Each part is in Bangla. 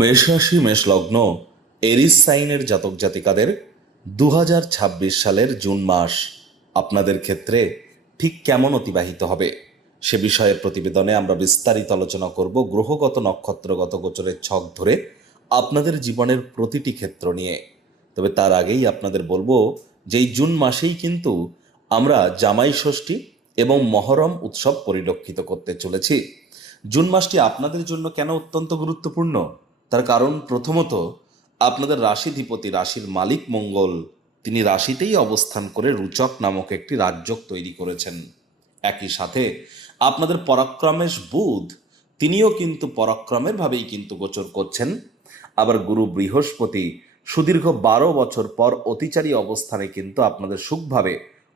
মেষ রাশি মেষ লগ্ন এরিস সাইনের জাতক জাতিকাদের 2026 সালের জুন মাস আপনাদের ক্ষেত্রে ঠিক কেমন অতিবাহিত হবে সে বিষয়ে প্রতিবেদনে আমরা বিস্তারিত আলোচনা করব গ্রহগত নক্ষত্রগত গোচরের ছক ধরে আপনাদের জীবনের প্রতিটি ক্ষেত্র নিয়ে। তবে তার আগেই আপনাদের বলবো যে এই জুন মাসেই কিন্তু আমরা জামাই ষষ্ঠী এবং মহরম উৎসব পরিলক্ষিত করতে চলেছি। জুন মাসটি আপনাদের জন্য কেন অত্যন্ত গুরুত্বপূর্ণ তার কারণ প্রথমত আপনাদের রাশিধিপতি রাশির মালিক মঙ্গল তিনি রাশিতেই অবস্থান করে রুচক নামক একটি রাজযোগ তৈরি করেছেন। একই সাথে আপনাদের পরাক্রমেশ বুধ তিনিও কিন্তু পরাক্রমের ভাবেই কিন্তু গোচর করছেন। আবার গুরু বৃহস্পতি সুদীর্ঘ 12 বছর পর অতিচারী অবস্থানে কিন্তু আপনাদের সুখভাবে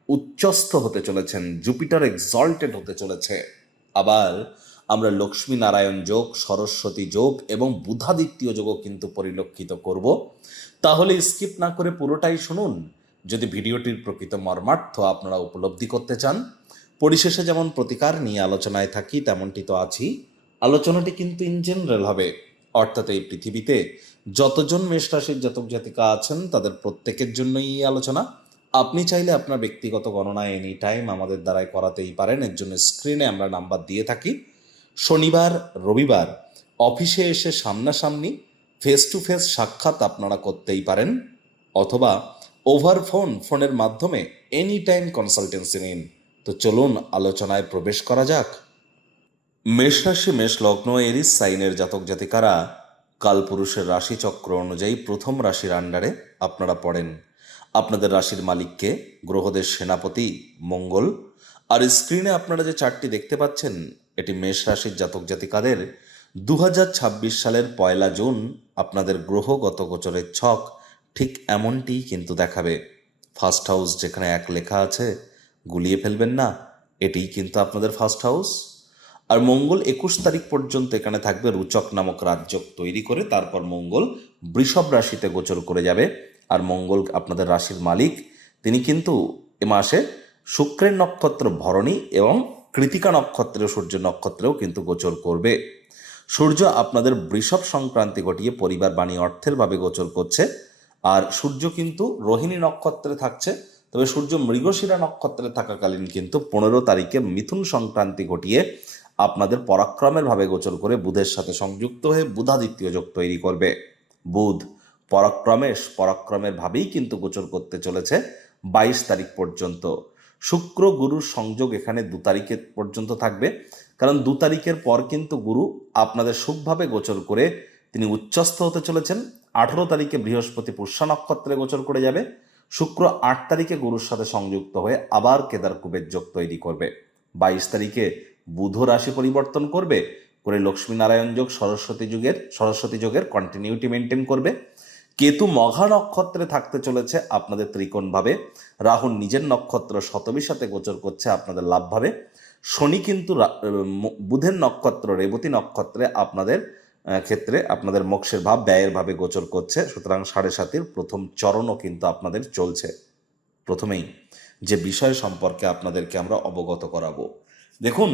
উচ্চস্থ হতে চলেছেন, জুপিটার এক্সল্টেড হতে চলেছে। আবার আমরা লক্ষ্মী নারায়ণ যোগ, সরস্বতী যোগ এবং বুধাদিত্য যোগও কিন্তু পরিলক্ষিত করব। তাহলে স্কিপ না করে পুরোটাই শুনুন যদি ভিডিওটির প্রকৃত মর্মার্থ আপনারা উপলব্ধি করতে চান। পরিশেষে যেমন প্রতিকার নিয়ে আলোচনায় থাকি তেমনটি তো আছি, আলোচনাটি কিন্তু ইন জেনারেল হবে, অর্থাৎ এই পৃথিবীতে যতজন মেষ রাশির জাতক জাতিকা আছেন তাদের প্রত্যেকের জন্যই এই আলোচনা। আপনি চাইলে আপনার ব্যক্তিগত গণনা এনি টাইম আমাদের দ্বারাই করাতেই পারেন। এর জন্য স্ক্রিনে আমরা নাম্বার দিয়ে থাকি। শনিবার রবিবার অফিসে এসে সামনাসামনি ফেস টু ফেস সাক্ষাৎ আপনারা করতেই পারেন, অথবা ওভার ফোনের মাধ্যমে এনি টাইম কনসালটেন্সি নিন। তো চলুন আলোচনায় প্রবেশ করা যাক। মেষ রাশি মেষ লগ্ন এরিস সাইনের জাতক জাতিকারা কালপুরুষের রাশিচক্র অনুযায়ী প্রথম রাশির আন্ডারে আপনারা পড়েন। আপনাদের রাশির মালিককে গ্রহদের সেনাপতি মঙ্গল। আর স্ক্রিনে আপনারা যে চার্টটি দেখতে পাচ্ছেন এটি মেষ রাশির জাতক জাতিকাদের 2026 সালের 1 জুন আপনাদের গ্রহগত গোচরের ছক ঠিক এমনটিই কিন্তু দেখাবে। ফার্স্ট হাউস যেখানে 1 লেখা আছে গুলিয়ে ফেলবেন না, এটিই কিন্তু আপনাদের ফার্স্ট হাউস। আর মঙ্গল 21 তারিখ পর্যন্ত এখানে থাকবে রুচক নামক রাজযোগ তৈরি করে, তারপর মঙ্গল বৃষভ রাশিতে গোচর করে যাবে। আর মঙ্গল আপনাদের রাশির মালিক, তিনি কিন্তু এ মাসে শুক্রের নক্ষত্র ভরণী এবং কৃতিকা নক্ষত্রেও সূর্য নক্ষত্রেও কিন্তু গোচর করবে। সূর্য আপনাদের বৃষভ সংক্রান্তি ঘটিয়ে পরিবার বাণী অর্থের ভাবে গোচর করছে। আর সূর্য কিন্তু রোহিণী নক্ষত্রে থাকছে, তবে সূর্য মৃগশিরা নক্ষত্রে থাকাকালীন কিন্তু 15 তারিখে মিথুন সংক্রান্তি ঘটিয়ে আপনাদের পরাক্রমের ভাবে গোচর করে বুধের সাথে সংযুক্ত হয়ে বুধাদিত্য যোগ তৈরি করবে। বুধ পরাক্রমের ভাবেই কিন্তু গোচর করতে চলেছে 22 তারিখ পর্যন্ত। শুক্র গুরুর সংযোগ এখানে 2 তারিখে পর্যন্ত থাকবে, কারণ 2 তারিখের পর কিন্তু গুরু আপনাদের সুখভাবে গোচর করে তিনি উচ্চস্থ হতে চলেছেন। 18 তারিখে বৃহস্পতি পুষ্যা নক্ষত্রে গোচর করে যাবে। শুক্র 8 তারিখে গুরুর সাথে সংযুক্ত হয়ে আবার কেদার কুবের যোগ তৈরি করবে। 22 তারিখে বুধ রাশি পরিবর্তন করবে করে লক্ষ্মী নারায়ণ যোগ সরস্বতী যোগের কন্টিনিউটি মেনটেন করবে। কেতু মঘা নক্ষত্রে থাকতে চলেছে আপনাদের ত্রিকোণভাবে। রাহু নিজের নক্ষত্র শতবিশাতে গোচর করছে আপনাদের লাভভাবে। শনি কিন্তু বুধের নক্ষত্র রেবতী নক্ষত্রে আপনাদের ক্ষেত্রে আপনাদের মোক্ষের ভাব ব্যয়ের ভাবে গোচর করছে। সুতরাং 7.5 প্রথম চরণও কিন্তু আপনাদের চলছে। প্রথমেই যে বিষয় সম্পর্কে আপনাদেরকে আমরা অবগত করাবো, দেখুন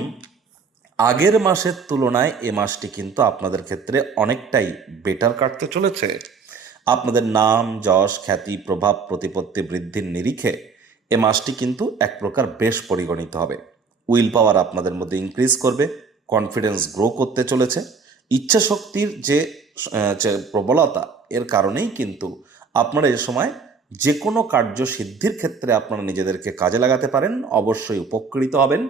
আগের মাসের তুলনায় এ মাসটি কিন্তু আপনাদের ক্ষেত্রে অনেকটাই বেটার কাটতে চলেছে। আপনাদের নাম যশ খ্যাতি প্রভাব প্রতিপত্তি বৃদ্ধির নিরিখে এ মাসটি কিন্তু এক প্রকার বেশ পরিগণিত হবে। উইল পাওয়ার আপনাদের মধ্যে ইনক্রিজ করবে, কনফিডেন্স গ্রো করতে চলেছে। ইচ্ছা শক্তির যে প্রবলতা এর কারণেই কিন্তু আপনারা এ সময় যে কোনো কার্য সিদ্ধির ক্ষেত্রে আপনারা নিজেদেরকে কাজে লাগাতে পারেন, অবশ্যই উপকৃত হবেন।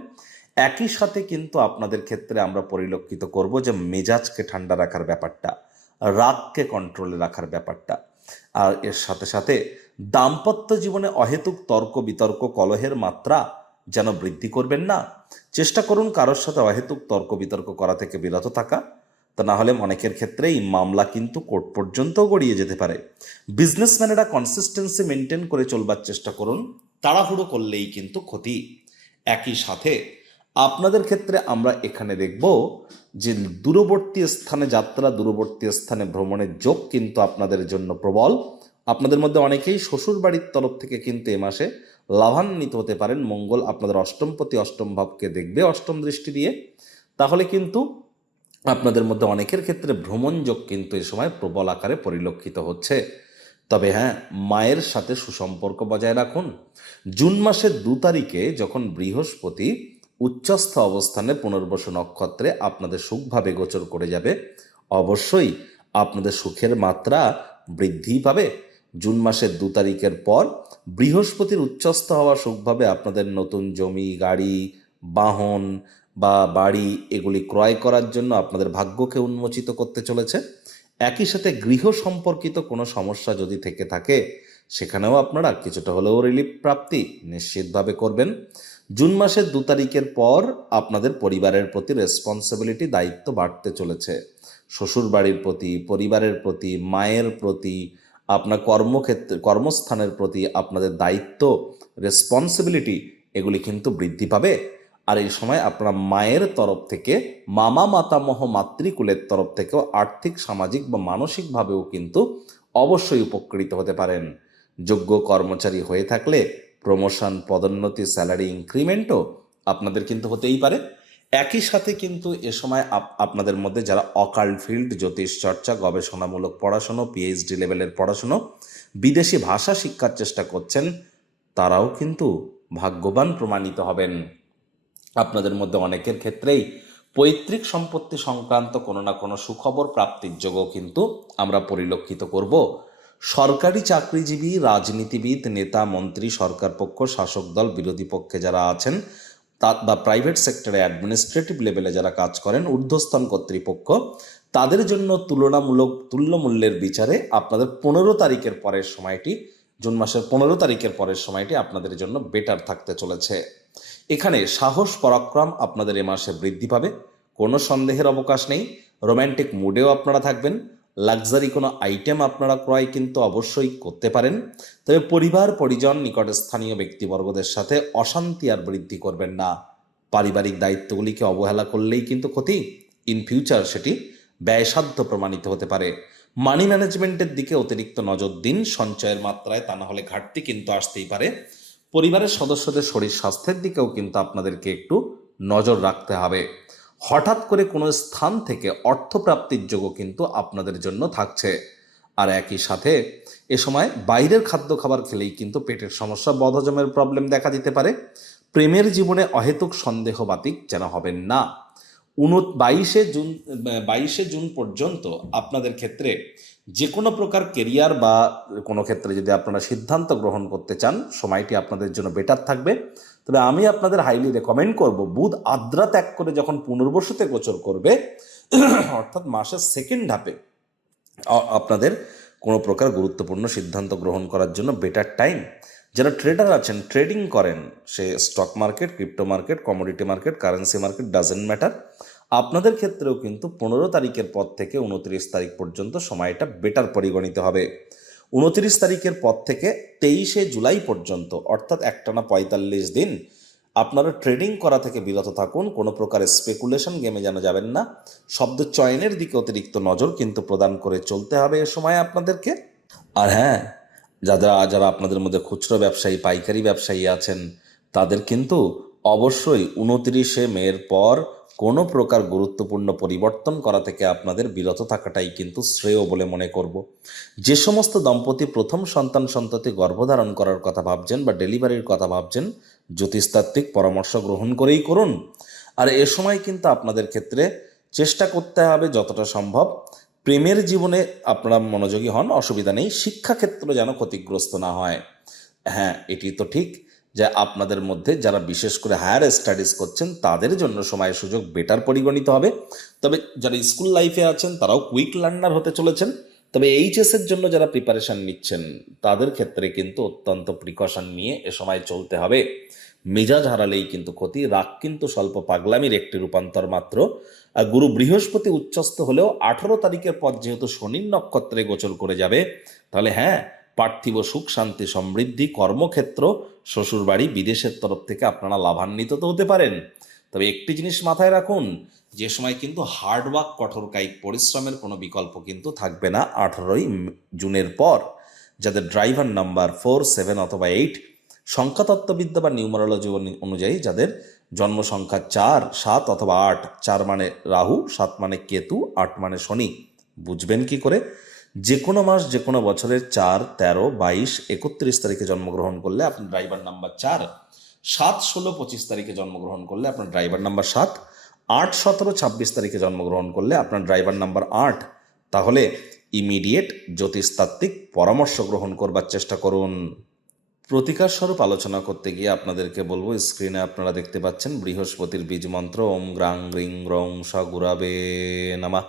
একই সাথে কিন্তু আপনাদের ক্ষেত্রে আমরা পরিলক্ষিত করব যে মেজাজকে ঠান্ডা রাখার ব্যাপারটা, রাগকে কন্ট্রোলে রাখার ব্যাপারটা। আর এর সাথে সাথে দাম্পত্য জীবনে অহেতুক তর্ক বিতর্ক কলহের মাত্রা যেন বৃদ্ধি করবেন না। চেষ্টা করুন কারোর সাথে অহেতুক তর্ক বিতর্ক করা থেকে বিরত থাকা, তা না হলে অনেকের ক্ষেত্রেই মামলা কিন্তু কোর্ট পর্যন্ত গড়িয়ে যেতে পারে। বিজনেসম্যানেরা কনসিস্টেন্সি মেনটেন করে চলবার চেষ্টা করুন, তাড়াহুড়ো করলেই কিন্তু ক্ষতি। একই সাথে আপনাদের ক্ষেত্রে আমরা এখানে দেখব যে দূরবর্তী স্থানে যাত্রা, দূরবর্তী স্থানে ভ্রমণের যোগ কিন্তু আপনাদের জন্য প্রবল। আপনাদের মধ্যে অনেকেই শ্বশুর বাড়ির তরফ থেকে কিন্তু এ মাসে লাভান্বিত হতে পারেন। মঙ্গল আপনাদের অষ্টমপতি অষ্টম ভাবকে দেখবে অষ্টম দৃষ্টি দিয়ে, তাহলে কিন্তু আপনাদের মধ্যে অনেকের ক্ষেত্রে ভ্রমণযোগ কিন্তু এ সময় প্রবল আকারে পরিলক্ষিত হচ্ছে। তবে হ্যাঁ, মায়ের সাথে সুসম্পর্ক বজায় রাখুন। জুন মাসের 2 তারিখে যখন বৃহস্পতি উচ্চস্থ অবস্থানে পুনর্বসু নক্ষত্রে আপনাদের সুখভাবে গোচর করে যাবে, অবশ্যই আপনাদের সুখের মাত্রা বৃদ্ধি পাবে। জুন মাসের 2 তারিখের পর বৃহস্পতির উচ্চস্থ হওয়া সুখভাবে আপনাদের নতুন জমি, গাড়ি, বাহন বা বাড়ি এগুলি ক্রয় করার জন্য আপনাদের ভাগ্যকে উন্মোচিত করতে চলেছে। একই সাথে গৃহ সম্পর্কিত কোনো সমস্যা যদি থেকে থাকে, সেখানেও আপনারা কিছুটা হলেও রিলিফ প্রাপ্তি নিশ্চিতভাবে করবেন। জুন মাসের 2 তারিখের পর আপনাদের পরিবারের প্রতি রেসপন্সিবিলিটি, দায়িত্ব বাড়তে চলেছে। শ্বশুর বাড়ির প্রতি, পরিবারের প্রতি, মায়ের প্রতি, আপনার কর্মক্ষেত্রে, কর্মস্থানের প্রতি আপনাদের দায়িত্ব, রেসপন্সিবিলিটি এগুলি কিন্তু বৃদ্ধি পাবে। আর এই সময় আপনার মায়ের তরফ থেকে, মামা মাতামহ মাতৃকুলের তরফ থেকেও আর্থিক, সামাজিক বা মানসিকভাবেও কিন্তু অবশ্যই উপকৃত হতে পারেন। যোগ্য কর্মচারী হয়ে থাকলে প্রমোশন, পদোন্নতি, স্যালারি ইনক্রিমেন্টও আপনাদের কিন্তু হতেই পারে। একই সাথে কিন্তু এ সময় আপনাদের মধ্যে যারা অকাল্ট ফিল্ড, জ্যোতিষ চর্চা, গবেষণামূলক পড়াশুনো, পিএইচডি লেভেলের পড়াশুনো, বিদেশি ভাষা শিক্ষার চেষ্টা করছেন, তারাও কিন্তু ভাগ্যবান প্রমাণিত হবেন। আপনাদের মধ্যে অনেকের ক্ষেত্রেই পৈতৃক সম্পত্তি সংক্রান্ত কোনো না কোনো সুখবর প্রাপ্তির যোগও কিন্তু আমরা পরিলক্ষিত করব। সরকারি চাকরিজীবী, রাজনীতিবিদ, নেতা, মন্ত্রী, সরকার পক্ষ, শাসক দল, বিরোধী পক্ষে যারা আছেন, বা প্রাইভেট সেক্টরে অ্যাডমিনিস্ট্রেটিভ লেভেলে যারা কাজ করেন, ঊর্ধ্বস্তন কর্তৃপক্ষ, তাদের জন্য তুল্যমূল্যের বিচারে আপনাদের 15 তারিখের পরের সময়টি, জুন মাসের 15 তারিখের পরের সময়টি আপনাদের জন্য বেটার থাকতে চলেছে। এখানে সাহস, পরাক্রম আপনাদের এ মাসে বৃদ্ধি পাবে, কোনো সন্দেহের অবকাশ নেই। রোম্যান্টিক মুডেও আপনারা থাকবেন। লাক্সারি কোনো আইটেম আপনারা ক্রয় কিন্তু অবশ্যই করতে পারেন। তবে পরিবার, পরিজন, নিকটে স্থানীয় ব্যক্তিবর্গদের সাথে অশান্তি আর বৃদ্ধি করবেন না। পারিবারিক দায়িত্বগুলিকে অবহেলা করলেই কিন্তু ক্ষতি। ইন ফিউচার সেটি ব্যয়সাধ্য প্রমাণিত হতে পারে। মানি ম্যানেজমেন্টের দিকে অতিরিক্ত নজর দিন, সঞ্চয়ের মাত্রায় তা না হলে ঘাটতি কিন্তু আসতেই পারে। পরিবারের সদস্যদের শরীর স্বাস্থ্যের দিকেও কিন্তু আপনাদেরকে একটু নজর রাখতে হবে। হঠাৎ করে কোনো স্থান থেকে অর্থপ্রাপ্তির যোগও কিন্তু আপনাদের জন্য থাকছে। আর একই সাথে এ সময় বাইরের খাদ্য খাবার খেলেই কিন্তু পেটের সমস্যা, বদহজমের প্রবলেম দেখা দিতে পারে। প্রেমের জীবনে অহেতুক সন্দেহ বাতিক যেন হবেন না। 22শে জুন পর্যন্ত আপনাদের ক্ষেত্রে যে কোনো প্রকার কেরিয়ার বা কোনো ক্ষেত্রে যদি আপনারা সিদ্ধান্ত গ্রহণ করতে চান, সময়টি আপনাদের জন্য বেটার থাকবে। তবে আমি আপনাদের হাইলি রেকমেন্ড করব, বুধ আদ্রা ত্যাগ করে যখন পুনর্বসুতে গোচর করবে, অর্থাৎ মাসের সেকেন্ড হাফে আপনাদের কোনো প্রকার গুরুত্বপূর্ণ সিদ্ধান্ত গ্রহণ করার জন্য বেটার টাইম। যারা ট্রেডার আছেন, ট্রেডিং করেন, সে stock market, crypto market, commodity market, currency market, doesn't matter, আপনাদের ক্ষেত্রেও কিন্তু 15 তারিখের পর থেকে 29 তারিখ পর্যন্ত সময়টা বেটার পরিগণিত হবে। 29 তারিখের পর থেকে 23শে জুলাই পর্যন্ত, অর্থাৎ একটানা 45 দিন আপনারা ট্রেডিং করা থেকে বিরত থাকুন। কোনো প্রকার স্পেকুলেশন গেমে যেন যাবেন না। শব্দ চয়নের দিকে অতিরিক্ত নজর কিন্তু প্রদান করে চলতে হবে এ সময় আপনাদেরকে। আর হ্যাঁ, যারা আপনাদের মধ্যে খুচরো ব্যবসায়ী, পাইকারি ব্যবসায়ী আছেন, তাদের কিন্তু অবশ্যই 29শে মের পর কোনো প্রকার গুরুত্বপূর্ণ পরিবর্তন করা থেকে আপনাদের বিরত থাকাটাই কিন্তু শ্রেয় বলে মনে করব। যে সমস্ত দম্পতি প্রথম সন্ততি গর্ভধারণ করার কথা ভাবছেন বা ডেলিভারির কথা ভাবছেন, জ্যোতিষতাত্ত্বিক পরামর্শ গ্রহণ করেই করুন। আর এ সময় কিন্তু আপনাদের ক্ষেত্রে চেষ্টা করতে হবে যতটা সম্ভব প্রেমের জীবনে আপনারা মনোযোগী হন, অসুবিধা নেই। শিক্ষাক্ষেত্র যেন ক্ষতিগ্রস্ত না হয়। হ্যাঁ, এটি তো ঠিক যে আপনাদের মধ্যে যারা বিশেষ করে হায়ার স্টাডিজ করছেন, তাদের জন্য সময় সুযোগ বেটার পরিগণিত হবে। তবে যারা স্কুল লাইফে আছেন, তারাও কুইক লার্নার হতে চলেছেন। তবে এইচএসের জন্য যারা প্রিপারেশান নিচ্ছেন, তাদের ক্ষেত্রে কিন্তু অত্যন্ত প্রিকশন নিয়ে এ সময় চলতে হবে। মেজাজ হারালেই কিন্তু ক্ষতি। রাগ কিন্তু স্বল্প পাগলামির একটি রূপান্তর মাত্র। আর গুরু বৃহস্পতি উচ্চস্থ হলেও 18 তারিখের পর যেহেতু শনির নক্ষত্রে গোচর করে যাবে, তাহলে হ্যাঁ, পার্থিব সুখ, শান্তি, সমৃদ্ধি, কর্মক্ষেত্র, শ্বশুরবাড়ি, বিদেশের তরফ থেকে আপনারা লাভান্বিত তো হতে পারেন। তবে একটি জিনিস মাথায় রাখুন, যে সময় কিন্তু হার্ডওয়ার্ক, কঠোর কায়িক পরিশ্রমের কোনো বিকল্প কিন্তু থাকবে না 18ই জুনের পর। যাদের ড্রাইভার নাম্বার 4, 7 অথবা 8, সংখ্যাতত্ত্ববিদ্যা বা নিউমারোলজি অনুযায়ী যাদের জন্ম সংখ্যা 4, 7 অথবা 8। 4 মানে রাহু, 7 মানে কেতু, 8 মানে শনি। বুঝবেন কি করে? যে কোনো মাস, যে কোনো বছরের 4, 13, 22, 31 তারিখে জন্মগ্রহণ করলে আপনার ড্রাইভার নাম্বার 4, 7, 16, 25 তারিখে জন্মগ্রহণ করলে আপনার ড্রাইভার নাম্বার 7, 8, 17, 26 তারিখে জন্মগ্রহণ করলে আপনার ড্রাইভার নাম্বার 8। তাহলে ইমিডিয়েট জ্যোতিষতাত্ত্বিক পরামর্শ গ্রহণ করবার চেষ্টা করুন। প্রতিকার স্বরূপ আলোচনা করতে গিয়ে আপনাদেরকে বলবো, স্ক্রিনে আপনারা দেখতে পাচ্ছেন বৃহস্পতির বীজ মন্ত্র ওম গ্রাং গ্রিং গ্রং স গুরাবে নামা।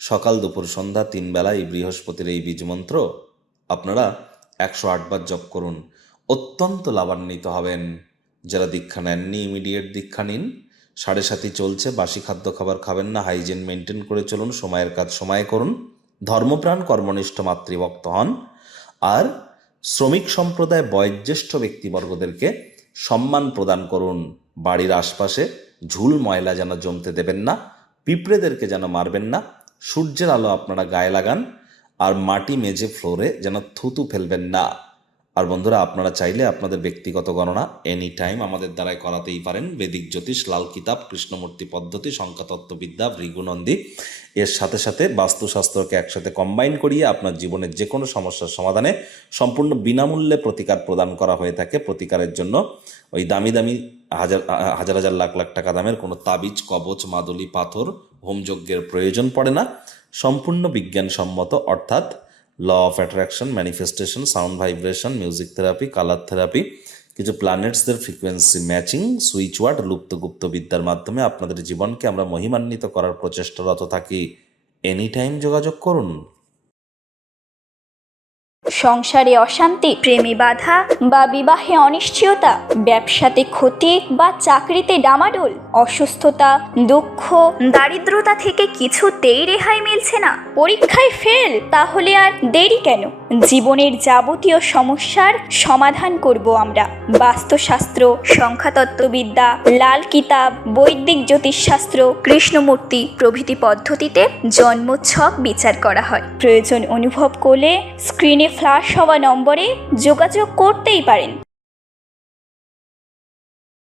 সকাল দুপুর সন্ধ্যা 3 বেলা এই বৃহস্পতির এই বীজ মন্ত্র আপনারা 108 বার জপ করুন। অত্যন্ত লাভান্বিত হবেন। যারা দীক্ষা নেননি ইমিডিয়েট দীক্ষা নিন। 7.5 চলছে, বাসি খাদ্য খাবার খাবেন না, হাইজিন মেনটেন করে চলুন, সময়ের কাজ সময়ে করুন, ধর্মপ্রাণ কর্মনিষ্ঠ মাতৃভক্ত হন। আর শ্রমিক সম্প্রদায় বয়োজ্যেষ্ঠ ব্যক্তিবর্গদেরকে সম্মান প্রদান করুন। বাড়ির আশপাশে ঝুল ময়লা যেন জমতে দেবেন না, পিঁপড়েদেরকে যেন মারবেন না, সূর্যের আলো আপনারা গায়ে লাগান, আর মাটি মেঝে ফ্লোরে যেন থুতু ফেলবেন না। আর বন্ধুরা, আপনারা চাইলে আপনাদের ব্যক্তিগত গণনা এনি টাইম আমাদের দ্বারাই করাতেই পারেন। বেদিক জ্যোতিষ, লাল কিতাব, কৃষ্ণমূর্তি পদ্ধতি, সংখ্যাতত্ত্ববিদ্যা, ভৃগুনন্দী, এর সাথে সাথে বাস্তুশাস্ত্রকে একসাথে কম্বাইন করিয়ে আপনার জীবনের যে কোনো সমস্যার সমাধানে সম্পূর্ণ বিনামূল্যে প্রতিকার প্রদান করা হয়ে থাকে। প্রতিকারের জন্য ওই দামি দামি হাজার হাজার লাখ লাখ টাকা দামের কোনো তাবিজ, কবচ, মাদুলি, পাথর, হোমযজ্ঞের প্রয়োজন পড়ে না। সম্পূর্ণ বিজ্ঞানসম্মত, অর্থাৎ law of attraction, manifestation, sound vibration, music therapy, colour therapy, কিছু প্ল্যানেটসদের ফ্রিকোয়েন্সি ম্যাচিং, সুইচ ওয়ার্ড, লুপ্তগুপ্ত বিদ্যার মাধ্যমে আপনাদের জীবনকে আমরা মহিমান্বিত করার প্রচেষ্টারত থাকি। এনি টাইম যোগাযোগ করুন। সংসারে অশান্তি, প্রেমে বাধা বা বিবাহে অনিশ্চয়তা, ব্যবসাতে ক্ষতি বা চাকরিতে ডামাডোল, অসুস্থতা, দুঃখ, দারিদ্রতা থেকে কিছুতেই রেহাই মিলছে না, পরীক্ষায় ফেল, তাহলে আর দেরি কেন? জীবনের যাবতীয় সমস্যার সমাধান করব আমরা। বাস্তুশাস্ত্র, সংখ্যাতত্ত্ববিদ্যা, লাল কিতাব, বৈদিক জ্যোতিষশাস্ত্র, কৃষ্ণমূর্তি প্রভৃতি পদ্ধতিতে জন্মছক বিচার করা হয়। প্রয়োজন অনুভব করলে স্ক্রিনে ফ্ল্যাশ হওয়া নম্বরে যোগাযোগ করতেই পারেন।